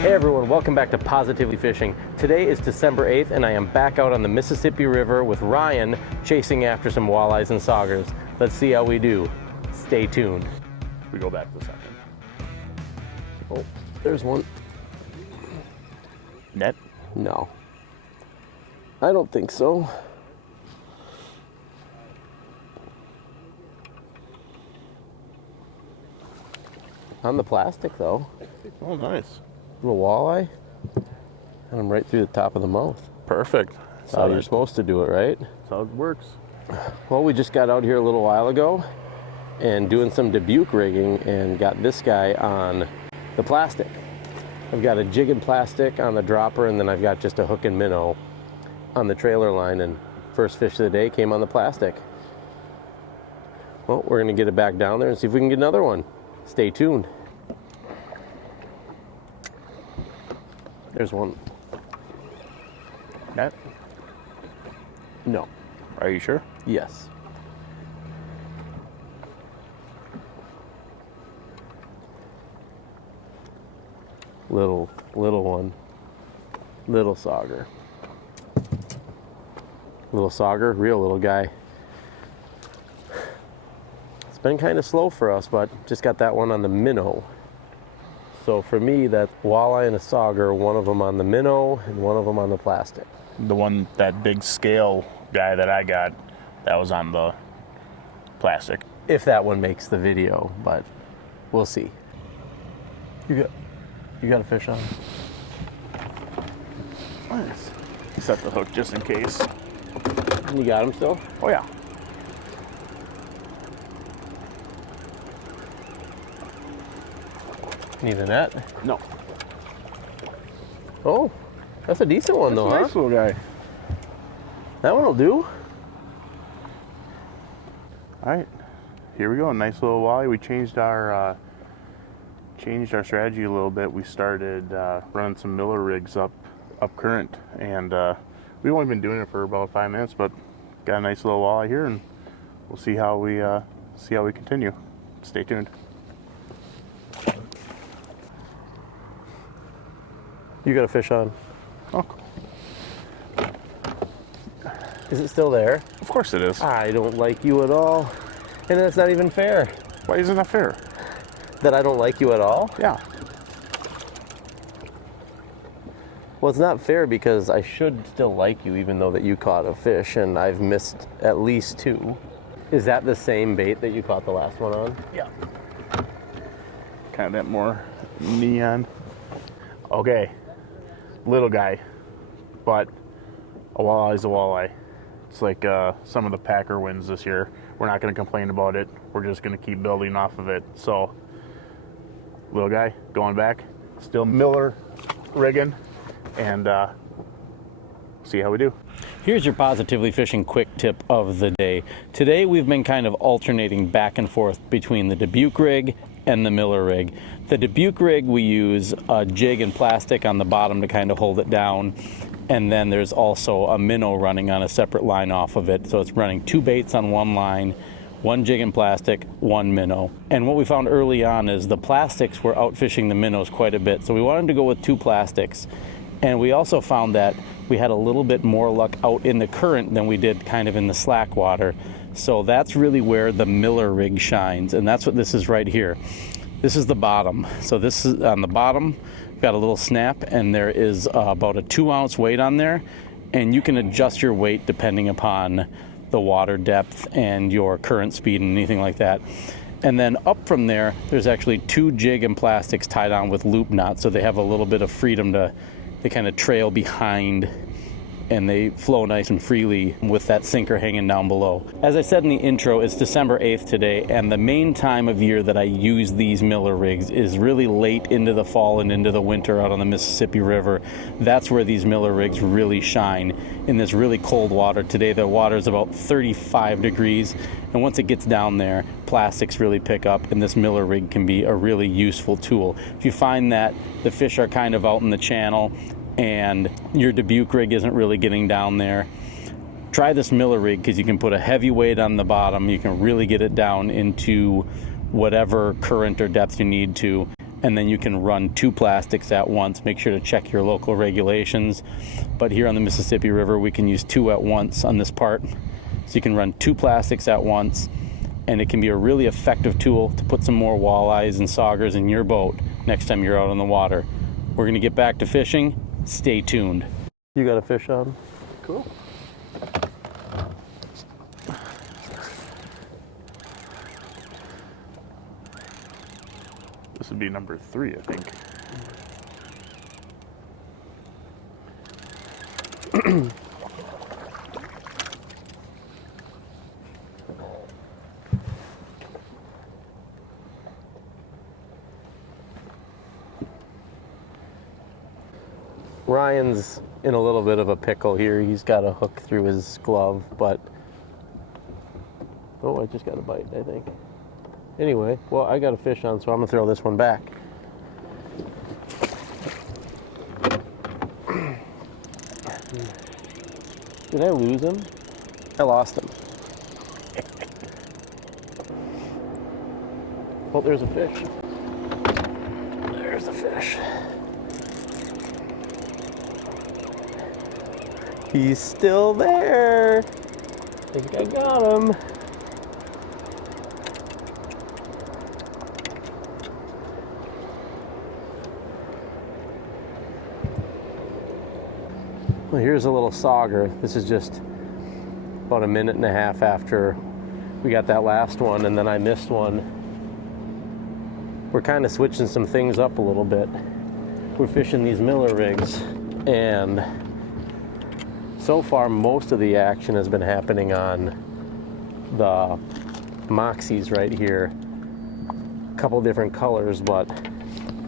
Hey everyone, welcome back to Positively Fishing. Today is December 8th and I am back out on the Mississippi River with Ryan chasing after some walleyes and saugers. Let's see how we do. Stay tuned. We go back to the second. Oh, there's one. Net? No. I don't think so. On the plastic though. Oh, nice. Little walleye. And I'm right through the top of the mouth. Perfect. That's how you're supposed to do it, right? That's how it works. Well, we just got out here a little while ago and doing some Dubuque rigging and got this guy on the plastic. I've got a jig and plastic on the dropper, and then I've got just a hook and minnow on the trailer line, and first fish of the day came on the plastic. Well, we're gonna get it back down there and see if we can get another one. Stay tuned. There's one. Net? No. Are you sure? Yes. Little one. Little sauger. Little sauger, real little guy. It's been kind of slow for us, but just got that one on the minnow. So for me, that's walleye and a sauger, one of them on the minnow and one of them on the plastic. The one, that big scale guy that I got, that was on the plastic. If that one makes the video, but we'll see. You got a fish on? Nice. Set the hook just in case. You got him still? Oh yeah. Need a net? No. Oh, that's a decent one though, Nice little guy. That one will do. All right, here we go. Nice little walleye. We changed our strategy a little bit. We started running some Miller rigs up current, and we've only been doing it for about 5 minutes, but got a nice little walleye here, and we'll see how we continue. Stay tuned. You got a fish on. Oh, cool. Is it still there? Of course it is. I don't like you at all. And that's not even fair. Why isn't that fair? That I don't like you at all? Yeah. Well, it's not fair because I should still like you even though that you caught a fish and I've missed at least 2. Is that the same bait that you caught the last one on? Yeah. Kind of that more neon. Okay. Little guy, but a walleye is a walleye. It's like some of the Packer wins this year. We're not going to complain about it. We're just going to keep building off of it. So, little guy going back, still Miller rigging, and see how we do. Here's your Positively Fishing quick tip of the day. Today we've been kind of alternating back and forth between the Dubuque rig and the Miller rig. The Dubuque rig, we use a jig and plastic on the bottom to kind of hold it down, and then there's also a minnow running on a separate line off of it, so it's running 2 baits on one line, 1 jig and plastic, 1 minnow. And what we found early on is the plastics were outfishing the minnows quite a bit, so we wanted to go with 2 plastics. And we also found that we had a little bit more luck out in the current than we did kind of in the slack water. So that's really where the Miller rig shines, and that's what this is right here. This is the bottom. So this is on the bottom, got a little snap, and there is about a 2-ounce weight on there, and you can adjust your weight depending upon the water depth and your current speed and anything like that. And then up from there, there's actually 2 jig and plastics tied on with loop knots, so they have a little bit of freedom to, they kind of trail behind and they flow nice and freely with that sinker hanging down below. As I said in the intro, it's December 8th today, and the main time of year that I use these Miller rigs is really late into the fall and into the winter out on the Mississippi River. That's where these Miller rigs really shine in this really cold water. Today the water is about 35 degrees, and once it gets down there, plastics really pick up, and this Miller rig can be a really useful tool. If you find that the fish are kind of out in the channel and your Dubuque rig isn't really getting down there, try this Miller rig, because you can put a heavy weight on the bottom. You can really get it down into whatever current or depth you need to, and then you can run 2 plastics at once. Make sure to check your local regulations. But here on the Mississippi River, we can use 2 at once on this part. So you can run 2 plastics at once, and it can be a really effective tool to put some more walleyes and saugers in your boat next time you're out on the water. We're gonna get back to fishing. Stay tuned. You got a fish on? Cool. This would be number 3, I think. Ryan's in a little bit of a pickle here. He's got a hook through his glove, but oh, I just got a bite, I think. Anyway, well, I got a fish on, so I'm gonna throw this one back. Did I lose him? I lost him. Oh, there's a fish. There's a fish. He's still there. I think I got him. Well, here's a little sauger. This is just about a minute and a half after we got that last one, and then I missed one. We're kind of switching some things up a little bit. We're fishing these Miller rigs, and so far most of the action has been happening on the Moxies right here. A couple different colors, but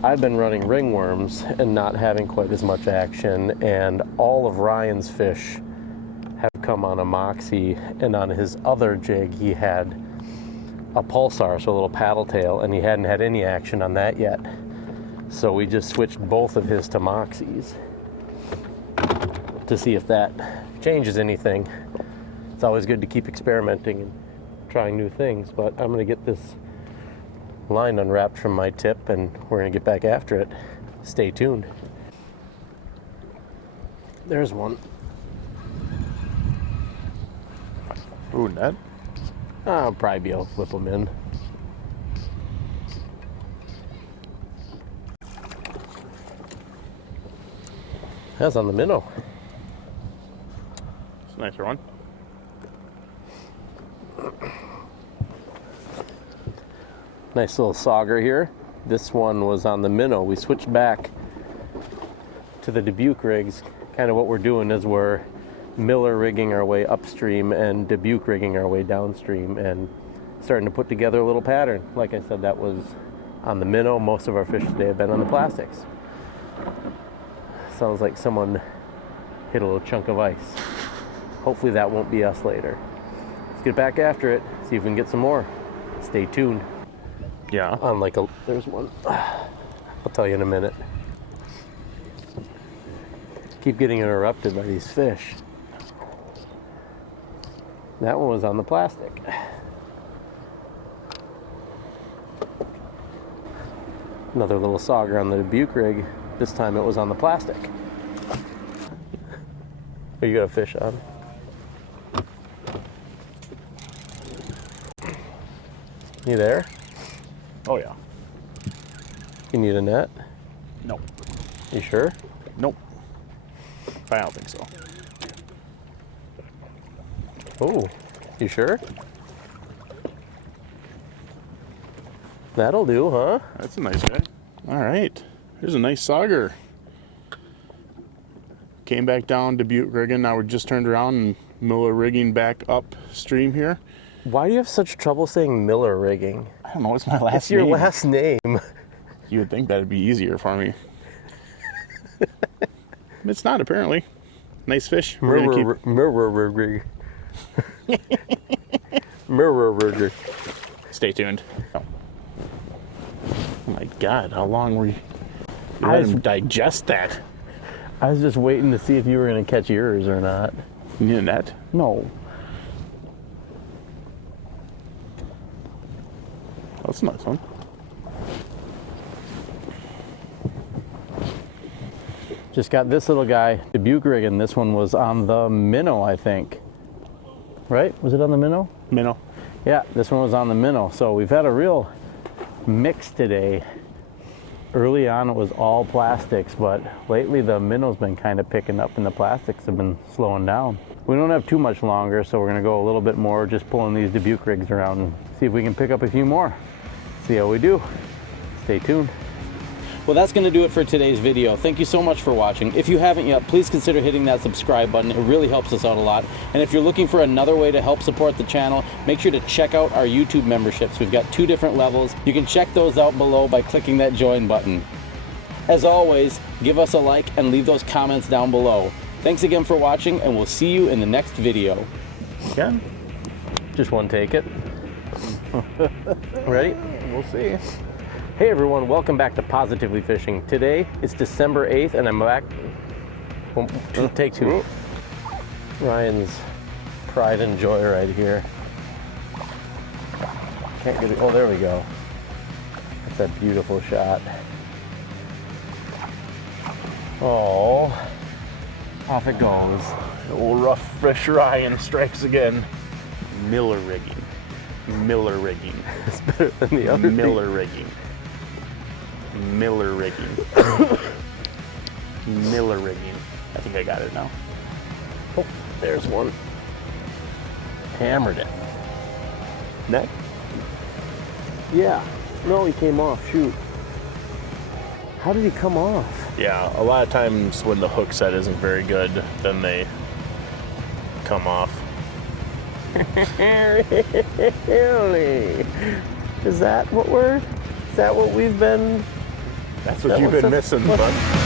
I've been running ringworms and not having quite as much action, and all of Ryan's fish have come on a Moxie, and on his other jig he had a pulsar, so a little paddle tail, and he hadn't had any action on that yet. So we just switched both of his to Moxies to see if that changes anything. It's always good to keep experimenting and trying new things, but I'm gonna get this line unwrapped from my tip and we're gonna get back after it. Stay tuned. There's one. Ooh, net? I'll probably be able to flip them in. That's on the minnow. It's a nicer one. Nice little sauger here. This one was on the minnow. We switched back to the Dubuque rigs. Kind of what we're doing is we're Miller rigging our way upstream and Dubuque rigging our way downstream and starting to put together a little pattern. Like I said, that was on the minnow. Most of our fish today have been on the plastics. Sounds like someone hit a little chunk of ice. Hopefully that won't be us later. Let's get back after it, see if we can get some more. Stay tuned. Yeah. On like a, there's one. I'll tell you in a minute. Keep getting interrupted by these fish. That one was on the plastic. Another little sauger on the Dubuque rig. This time it was on the plastic. Oh, you got a fish on? You there? Oh, yeah. You need a net? Nope. You sure? Nope. I don't think so. Oh, you sure? That'll do, huh? That's a nice guy. All right. Here's a nice sauger. Came back down to Dubuque rigging. Now we're just turned around and Miller rigging back upstream here. Why do you have such trouble saying Miller rigging? I don't know. It's my last name. It's your last name. You would think that'd be easier for me. It's not, apparently. Nice fish. Mirror rigger. Mirror rigger. Stay tuned. Oh my God, how long were you? You I let was- him digest that. I was just waiting to see if you were going to catch yours or not. You need a net? No. That's a nice one. Just got this little guy, Dubuque rig, and this one was on the minnow, I think. Right? Was it on the minnow? Minnow. Yeah, this one was on the minnow. So we've had a real mix today. Early on it was all plastics, but lately the minnow's been kind of picking up and the plastics have been slowing down. We don't have too much longer, so we're gonna go a little bit more, just pulling these Dubuque rigs around and see if we can pick up a few more. See how we do. Stay tuned. Well, that's going to do it for today's video. Thank you so much for watching. If you haven't yet, please consider hitting that subscribe button. It really helps us out a lot. And if you're looking for another way to help support the channel, make sure to check out our YouTube memberships. We've got 2 different levels. You can check those out below by clicking that join button. As always, give us a like and leave those comments down below. Thanks again for watching, and we'll see you in the next video. Again? Just one take it. Ready? We'll see. Hey everyone, welcome back to Positively Fishing. Today it's December 8th and I'm back. Take 2. Ryan's pride and joy right here. Can't get it. Oh, there we go. That's a beautiful shot. Oh, off it goes. Old rough fish Ryan strikes again. Miller rigging. Miller rigging. It's better than the other Miller rigging. Miller rigging. Miller rigging. I think I got it now. Oh, there's one. Hammered it. Neck? Yeah. No, he came off. Shoot. How did he come off? Yeah, a lot of times when the hook set isn't very good, then they come off. Really? Is that what we've been? That's what you've been missing, bud.